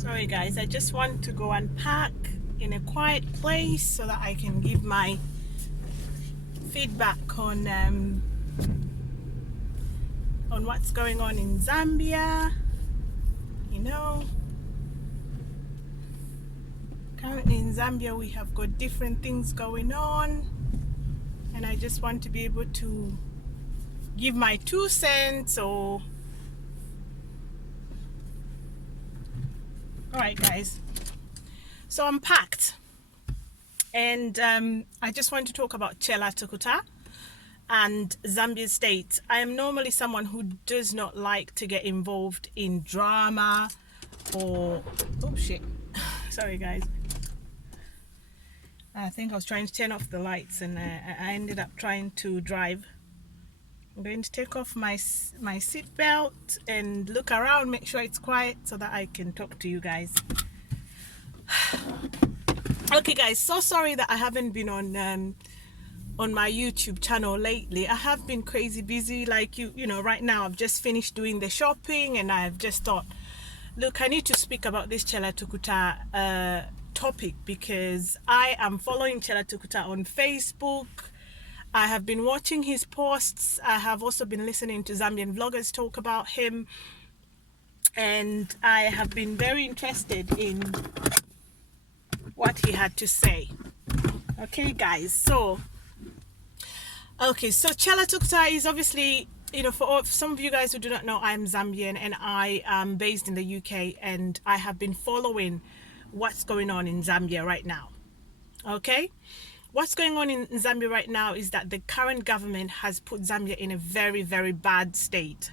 Sorry guys, I just want to go and park in a quiet place so that I can give my feedback on what's going on in Zambia. You know, currently in Zambia we have got different things going on, and I just want to be able to give my 2 cents. Or all right guys, so I'm packed, and I just want to talk about Chela Tukuta and Zambia State. I am normally someone who does not like to get involved in drama or oh shit sorry guys, I think I was trying to turn off the lights and I ended up trying to drive. I'm going to take off my seat belt and look around, make sure it's quiet so that I can talk to you guys. Okay guys, so sorry that I haven't been on my YouTube channel lately. I have been crazy busy, like you know, right now I've just finished doing the shopping and I've just thought, look, I need to speak about this Chela Tukuta topic because I am following Chela Tukuta on Facebook. I have been watching his posts. I have also been listening to Zambian vloggers talk about him, and I have been very interested in what he had to say. Okay guys, so Chela Tukuta is obviously, you know, for some of you guys who do not know, I'm Zambian and I am based in the UK, and I have been following what's going on in Zambia right now. Okay, what's going on in Zambia right now is that the current government has put Zambia in a very, very bad state.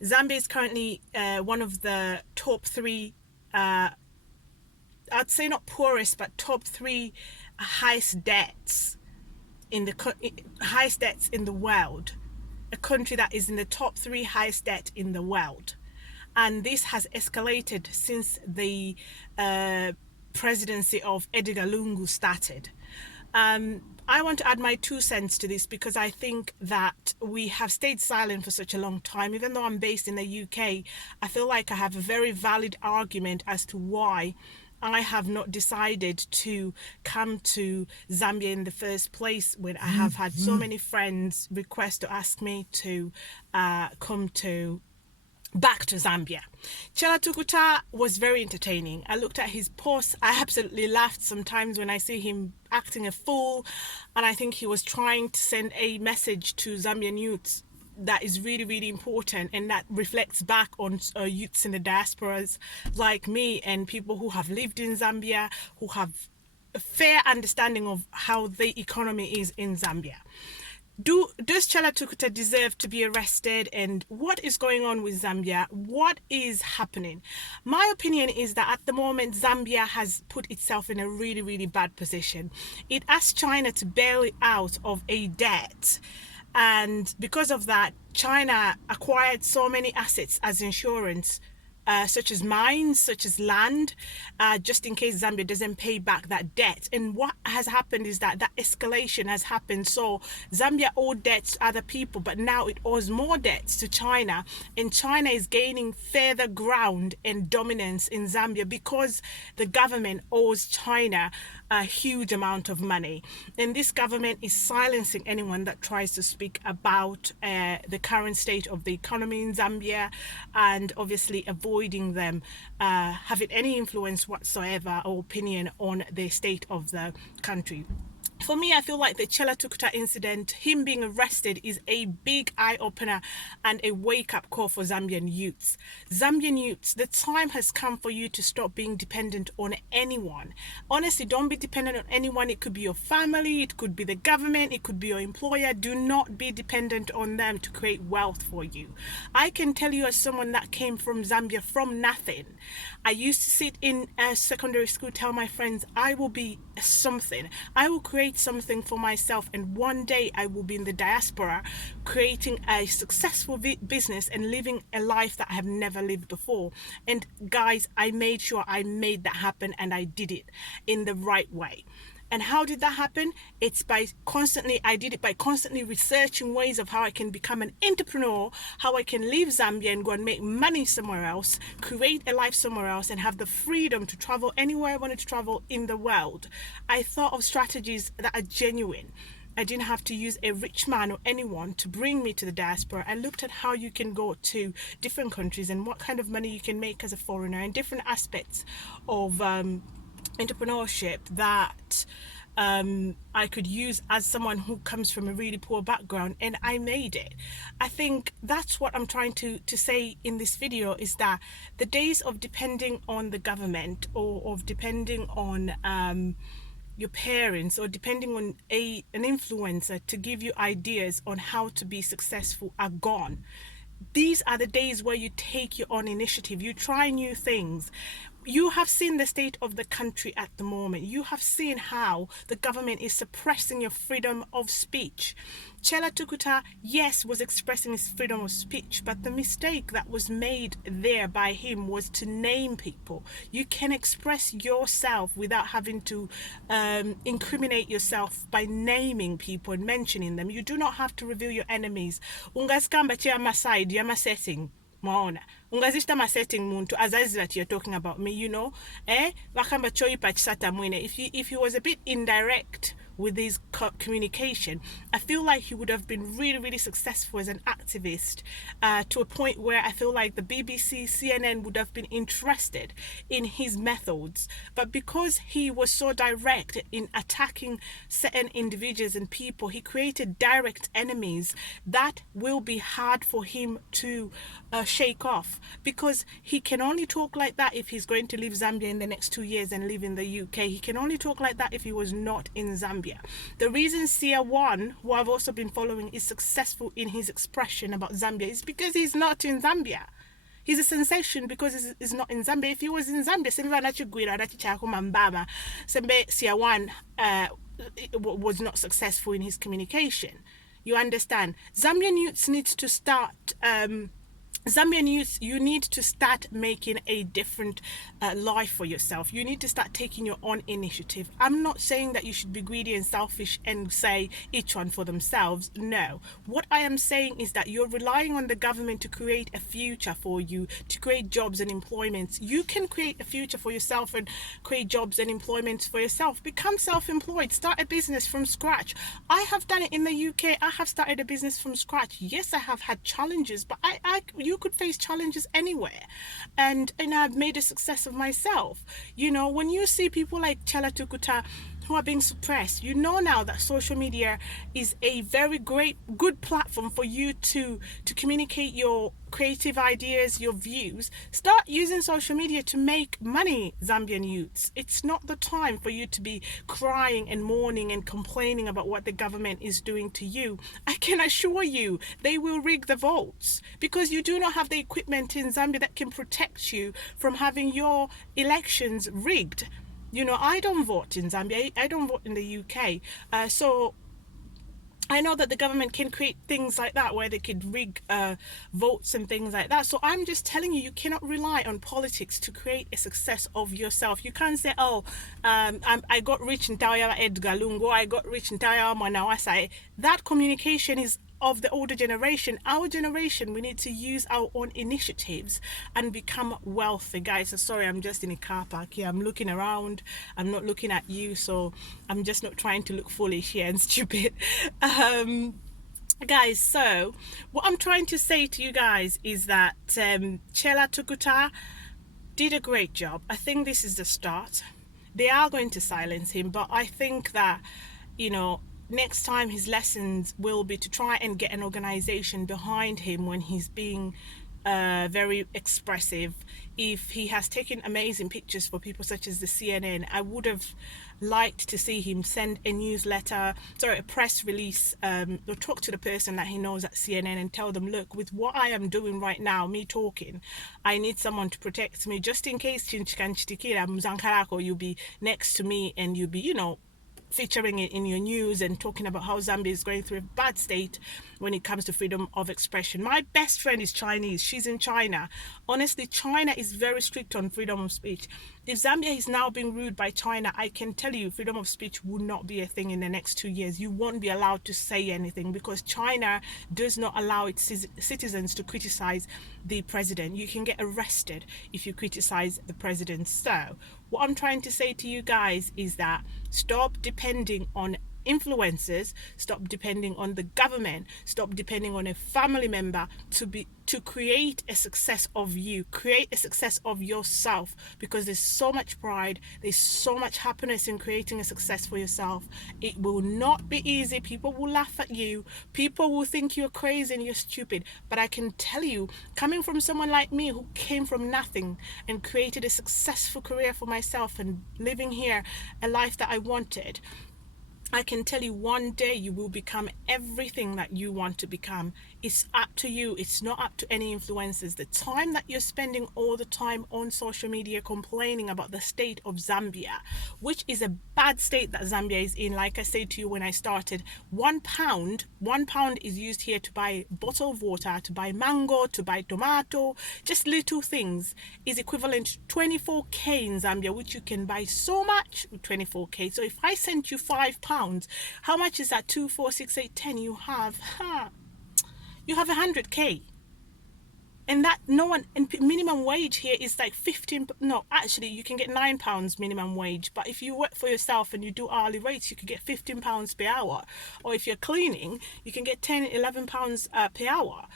Zambia is currently one of the top three, I'd say not poorest, but top three highest debts in the world. A country that is in the top three highest debt in the world, and this has escalated since the presidency of Edgar Lungu started. I want to add my 2 cents to this because I think that we have stayed silent for such a long time. Even though I'm based in the UK, I feel like I have a very valid argument as to why I have not decided to come to Zambia in the first place, when I have had so many friends request to ask me to come back to Zambia. Chela Tukuta was very entertaining. I looked at his posts. I absolutely laughed sometimes when I see him acting a fool, and I think he was trying to send a message to Zambian youths that is really, really important, and that reflects back on youths in the diasporas like me and people who have lived in Zambia, who have a fair understanding of how the economy is in Zambia. Does Chela Tukuta deserve to be arrested, and what is going on with Zambia? What is happening? My opinion is that at the moment Zambia has put itself in a really, really bad position. It asked China to bail it out of a debt, and because of that, China acquired so many assets as insurance, such as mines, such as land, just in case Zambia doesn't pay back that debt. And what has happened is that escalation has happened. So Zambia owed debts to other people, but now it owes more debts to China, and China is gaining further ground and dominance in Zambia because the government owes China a huge amount of money, and this government is silencing anyone that tries to speak about the current state of the economy in Zambia, and obviously avoiding them having any influence whatsoever or opinion on the state of the country. For me, I feel like the Chela Tukuta incident, him being arrested, is a big eye-opener and a wake-up call for Zambian youths. Zambian youths, the time has come for you to stop being dependent on anyone. Honestly, don't be dependent on anyone. It could be your family, it could be the government, it could be your employer. Do not be dependent on them to create wealth for you. I can tell you, as someone that came from Zambia from nothing, I used to sit in secondary school, tell my friends, I will be something. I will create something for myself, and one day I will be in the diaspora creating a successful business and living a life that I have never lived before. And guys, I made sure I made that happen, and I did it in the right way. And how did that happen? I did it by constantly researching ways of how I can become an entrepreneur, how I can leave Zambia and go and make money somewhere else, create a life somewhere else, and have the freedom to travel anywhere I wanted to travel in the world. I thought of strategies that are genuine. I didn't have to use a rich man or anyone to bring me to the diaspora. I looked at how you can go to different countries and what kind of money you can make as a foreigner, and different aspects of entrepreneurship that I could use as someone who comes from a really poor background, and I made it. I think that's what I'm trying to say in this video, is that the days of depending on the government, or of depending on your parents, or depending on an influencer to give you ideas on how to be successful, are gone. These are the days where you take your own initiative, you try new things. You have seen the state of the country at the moment. You have seen how the government is suppressing your freedom of speech. Chela Tukuta, yes, was expressing his freedom of speech, but the mistake that was made there by him was to name people. You can express yourself without having to incriminate yourself by naming people and mentioning them. You do not have to reveal your enemies. Ungaskamba chia side yama setting. Maona ungazishita masetting muntu azazi that you're talking about me, wakamba choi pachisata mwine. If he was a bit indirect with his communication, I feel like he would have been really, really successful as an activist, to a point where I feel like the BBC, CNN would have been interested in his methods. But because he was so direct in attacking certain individuals and people, he created direct enemies that will be hard for him to shake off, because he can only talk like that if he's going to leave Zambia in the next 2 years and live in the UK. He can only talk like that if he was not in Zambia. The reason Sia One, who I've also been following, is successful in his expression about Zambia is because he's not in Zambia. He's a sensation because he's not in Zambia. If he was in Zambia, Sia One was not successful in his communication. You understand? Zambian youths needs to start Zambian youth, you need to start making a different life for yourself. You need to start taking your own initiative. I'm not saying that you should be greedy and selfish and say each one for themselves. No. What I am saying is that you're relying on the government to create a future for you, to create jobs and employments. You can create a future for yourself and create jobs and employments for yourself. Become self-employed. Start a business from scratch. I have done it in the UK. I have started a business from scratch. Yes, I have had challenges, but you could face challenges anywhere, and I've made a success of myself. When you see people like Chela Tukuta who are being suppressed, now that social media is a very good platform for you to communicate your creative ideas, your views. Start using social media to make money, Zambian youths. It's not the time for you to be crying and mourning and complaining about what the government is doing to you. I can assure you they will rig the votes, because you do not have the equipment in Zambia that can protect you from having your elections rigged. I don't vote in Zambia. I don't vote in the UK. So I know that the government can create things like that where they could rig votes and things like that. So I'm just telling you, you cannot rely on politics to create a success of yourself. You can't say, I got rich in Tawa Edgar Lungu, I got rich in Tawa Manawasa. That communication is of the older generation. Our generation, we need to use our own initiatives and become wealthy, guys. Sorry, I'm just in a car park here. I'm looking around. I'm not looking at you, so I'm just not trying to look foolish here and stupid. Guys, so what I'm trying to say to you guys is that Chela Tukuta did a great job. I think this is the start. They are going to silence him, but I think that, next time his lessons will be to try and get an organization behind him when he's being very expressive. If he has taken amazing pictures for people such as the CNN, I would have liked to see him send a press release, or talk to the person that he knows at CNN and tell them, look, with what I am doing right now, me talking, I need someone to protect me, just in case Chinchikanchitikira Mzankarako, you'll be next to me and you'll be, featuring it in your news and talking about how Zambia is going through a bad state. when it comes to freedom of expression. My best friend is Chinese. She's in China. Honestly, China is very strict on freedom of speech. If Zambia is now being ruled by China, I can tell you freedom of speech will not be a thing in the next 2 years. You won't be allowed to say anything because China does not allow its citizens to criticize the president. You can get arrested if you criticize the president. So what I'm trying to say to you guys is that stop depending on influencers, stop depending on the government, stop depending on a family member to create a success of you. Create a success of yourself, because there's so much pride, there's so much happiness in creating a success for yourself. It will not be easy. People will laugh at you, people will think you're crazy and you're stupid, but I can tell you, coming from someone like me who came from nothing and created a successful career for myself and living here a life that I wanted, I can tell you one day you will become everything that you want to become. It's up to you. It's not up to any influencers. The time that you're spending all the time on social media complaining about the state of Zambia, which is a bad state that Zambia is in. Like I said to you when I started, £1 is used here to buy a bottle of water, to buy mango, to buy tomato, just little things, is equivalent to 24k in Zambia, which you can buy so much with 24k. So if I sent you £5, how much is that? 2, 4, 6, 8, 10. You have 100k. And that no one, and minimum wage here is like 15. No, actually you can get £9 minimum wage, but if you work for yourself and you do hourly rates, you could get £15 per hour. Or if you're cleaning, you can get 10, £11 per hour.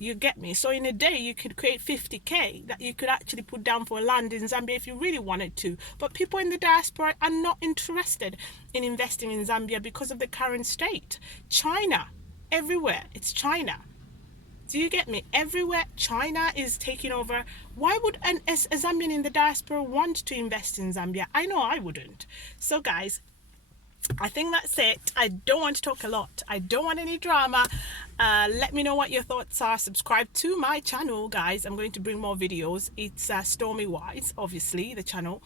You get me? So in a day you could create 50k that you could actually put down for land in Zambia if you really wanted to. But people in the diaspora are not interested in investing in Zambia because of the current state. China, everywhere, it's China. Do you get me? Everywhere China is taking over. Why would a Zambian in the diaspora want to invest in Zambia? I know I wouldn't. So guys, I think that's it. I don't want to talk a lot. I don't want any drama. Let me know what your thoughts are. Subscribe to my channel, guys. I'm going to bring more videos. It's Stormy Wise, obviously, the channel.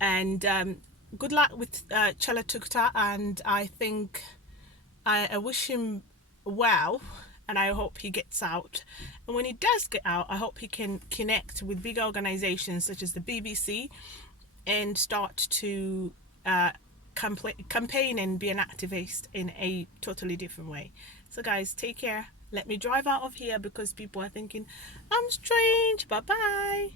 And good luck with Chela Tukta. And I think I wish him well. And I hope he gets out. And when he does get out, I hope he can connect with big organizations such as the BBC and start to campaign and be an activist in a totally different way. So guys, take care. Let me drive out of here because people are thinking I'm strange. Bye bye.